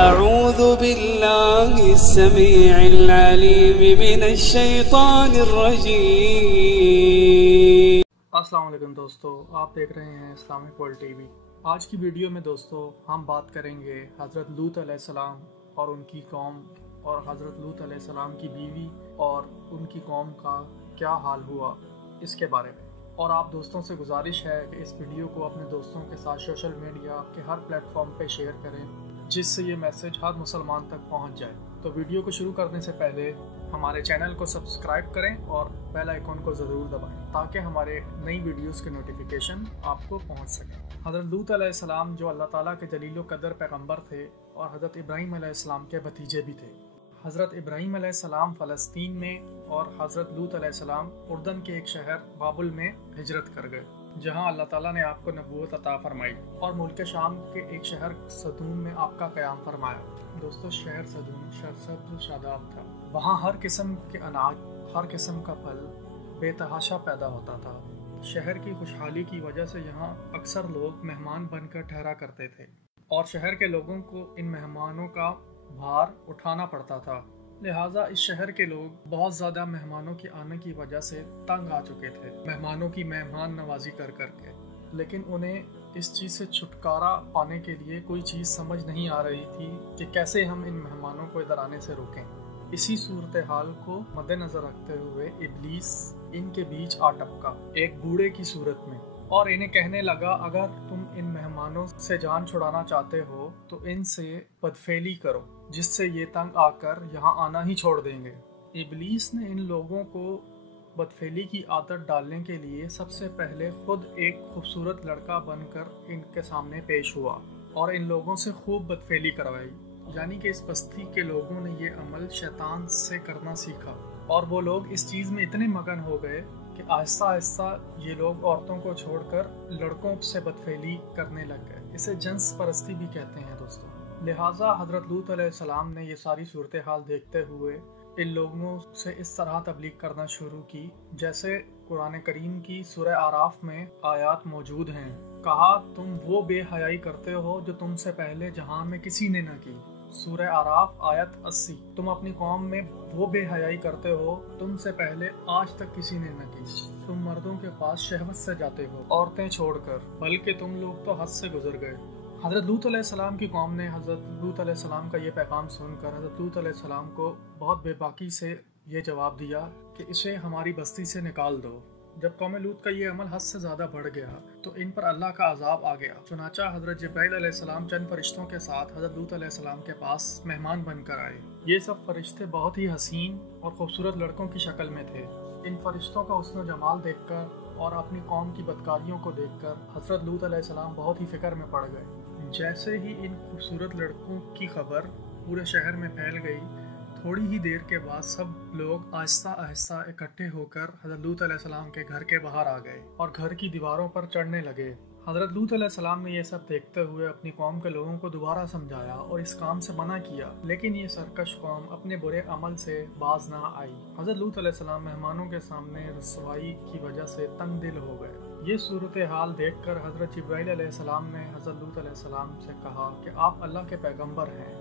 أعوذ بالله السميع العليم من الشيطان الرجيم. السلام علیکم دوستو، آپ دیکھ رہے ہیں اسلامک ورلڈ ٹی وی. آج کی ویڈیو میں دوستو ہم بات کریں گے حضرت لوط علیہ السلام اور ان کی قوم اور حضرت لوط علیہ السلام کی بیوی اور ان کی قوم کا کیا حال ہوا اس کے بارے میں. اور آپ دوستوں سے گزارش ہے کہ اس ویڈیو کو اپنے دوستوں کے ساتھ سوشل میڈیا کے ہر پلیٹ فارم پہ شیئر کریں جس سے یہ میسج ہر مسلمان تک پہنچ جائے. تو ویڈیو کو شروع کرنے سے پہلے ہمارے چینل کو سبسکرائب کریں اور بیل آئیکن کو ضرور دبائیں تاکہ ہمارے نئی ویڈیوز کے نوٹیفیکیشن آپ کو پہنچ سکیں. حضرت لوط علیہ السلام جو اللہ تعالیٰ کے جلیل و قدر پیغمبر تھے اور حضرت ابراہیم علیہ السلام کے بھتیجے بھی تھے. حضرت ابراہیم علیہ السلام فلسطین میں اور حضرت لوط علیہ السلام اردن کے ایک شہر بابل میں ہجرت کر گئے جہاں اللہ تعالیٰ نے آپ کو نبوت عطا فرمائی اور ملک شام کے ایک شہر صدوم میں آپ کا قیام فرمایا. دوستو شہر صدوم سرسبز و شاداب تھا. وہاں ہر قسم کے اناج، ہر قسم کا پھل بے تحاشا پیدا ہوتا تھا. شہر کی خوشحالی کی وجہ سے یہاں اکثر لوگ مہمان بن کر ٹھہرا کرتے تھے اور شہر کے لوگوں کو ان مہمانوں کا بھار اٹھانا پڑتا تھا. لہٰذا اس شہر کے لوگ بہت زیادہ مہمانوں کے آنے کی وجہ سے تنگ آ چکے تھے مہمانوں کی مہمان نوازی کر کر کے. لیکن انہیں اس چیز سے چھٹکارا پانے کے لیے کوئی چیز سمجھ نہیں آ رہی تھی کہ کیسے ہم ان مہمانوں کو ادھر آنے سے روکیں. اسی صورتحال کو مد نظر رکھتے ہوئے ابلیس ان کے بیچ آ ٹپکا ایک بوڑھے کی صورت میں اور انہیں کہنے لگا اگر تم ان مہمانوں سے جان چھڑانا چاہتے ہو تو ان سے بدفعلی کرو جس سے یہ تنگ آ کر یہاں آنا ہی چھوڑ دیں گے. ابلیس نے ان لوگوں کو بدفعلی کی عادت ڈالنے کے لیے سب سے پہلے خود ایک خوبصورت لڑکا بن کر ان کے سامنے پیش ہوا اور ان لوگوں سے خوب بدفعلی کروائی. یعنی کہ اس بستی کے لوگوں نے یہ عمل شیطان سے کرنا سیکھا اور وہ لوگ اس چیز میں اتنے مگن ہو گئے کہ آہستہ آہستہ یہ لوگ عورتوں کو چھوڑ کر لڑکوں سے بدفعلی کرنے لگ گئے. اسے جنس پرستی بھی کہتے ہیں دوستوں. لہٰذا حضرت لوط علیہ السلام نے یہ ساری صورتحال دیکھتے ہوئے ان لوگوں سے اس طرح تبلیغ کرنا شروع کی جیسے قرآن کریم کی سورہ اعراف میں آیات موجود ہیں. کہا تم وہ بے حیائی کرتے ہو جو تم سے پہلے جہان میں کسی نے نہ کی. سورہ اعراف آیت 80. تم اپنی قوم میں وہ بے حیائی کرتے ہو تم سے پہلے آج تک کسی نے نہ کی. تم مردوں کے پاس شہوت سے جاتے ہو عورتیں چھوڑ کر، بلکہ تم لوگ تو حد سے گزر گئے. حضرت لوط علیہ السلام کی قوم نے حضرت لوط علیہ السلام کا یہ پیغام سن کر حضرت لوط علیہ السلام کو بہت بے باکی سے یہ جواب دیا کہ اسے ہماری بستی سے نکال دو. جب قوم لوط کا یہ عمل حد سے زیادہ بڑھ گیا تو ان پر اللہ کا عذاب آ گیا. چنانچہ حضرت جبرائیل علیہ السلام چند فرشتوں کے ساتھ حضرت لوط علیہ السلام کے پاس مہمان بن کر آئے. یہ سب فرشتے بہت ہی حسین اور خوبصورت لڑکوں کی شکل میں تھے. ان فرشتوں کا حسن و جمال دیکھ کر اور اپنی قوم کی بدکاریوں کو دیکھ کر حضرت لوط علیہ السلام بہت ہی فکر میں پڑ گئے. جیسے ہی ان خوبصورت لڑکوں کی خبر پورے شہر میں پھیل گئی، تھوڑی ہی دیر کے بعد سب لوگ آہستہ آہستہ اکٹھے ہو کر حضرت لوط علیہ السلام کے گھر کے باہر آ گئے اور گھر کی دیواروں پر چڑھنے لگے. حضرت لوط علیہ السلام نے یہ سب دیکھتے ہوئے اپنی قوم کے لوگوں کو دوبارہ سمجھایا اور اس کام سے منع کیا، لیکن یہ سرکش قوم اپنے برے عمل سے باز نہ آئی. حضرت لوط علیہ السلام مہمانوں کے سامنے رسوائی کی وجہ سے تنگ دل ہو گئے. یہ صورتحال دیکھ کر حضرت جبرائیل علیہ السلام نے حضرت لوط علیہ السلام سے کہا کہ آپ اللہ کے پیغمبر ہیں،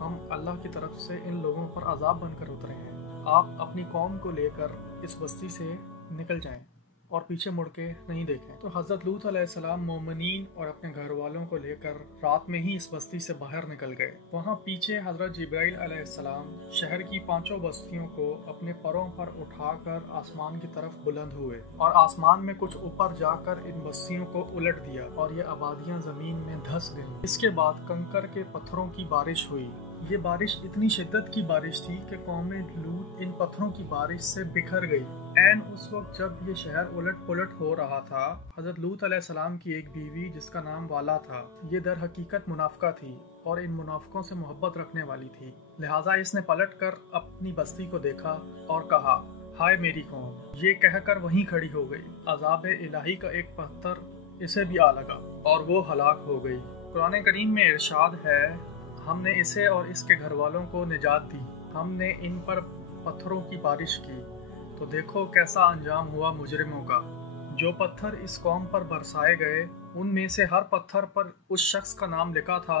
ہم اللہ کی طرف سے ان لوگوں پر عذاب بن کر اترے ہیں. آپ اپنی قوم کو لے کر اس بستی سے نکل جائیں اور پیچھے مڑ کے نہیں دیکھیں. تو حضرت لوط علیہ السلام مومنین اور اپنے گھر والوں کو لے کر رات میں ہی اس بستی سے باہر نکل گئے. وہاں پیچھے حضرت جبرائیل علیہ السلام شہر کی 5 بستیوں کو اپنے پروں پر اٹھا کر آسمان کی طرف بلند ہوئے اور آسمان میں کچھ اوپر جا کر ان بستیوں کو الٹ دیا اور یہ آبادیاں زمین میں دھس گئیں. اس کے بعد کنکر کے پتھروں کی بارش ہوئی. یہ بارش اتنی شدت کی بارش تھی کہ قوم لوط ان پتھروں کی بارش سے بکھر گئی. عین اس وقت جب یہ شہر الٹ پلٹ ہو رہا تھا، حضرت لوط علیہ السلام کی ایک بیوی جس کا نام والا تھا، یہ در حقیقت منافقہ تھی اور ان منافقوں سے محبت رکھنے والی تھی. لہٰذا اس نے پلٹ کر اپنی بستی کو دیکھا اور کہا ہائے میری قوم. یہ کہہ کر وہیں کھڑی ہو گئی. عذاب الہی کا ایک پتھر اسے بھی آ لگا اور وہ ہلاک ہو گئی. قرآن کریم میں ارشاد ہے ہم نے اسے اور اس کے گھر والوں کو نجات دی، ہم نے ان پر پتھروں کی بارش کی تو دیکھو کیسا انجام ہوا مجرموں کا. جو پتھر اس قوم پر برسائے گئے ان میں سے ہر پتھر پر اس شخص کا نام لکھا تھا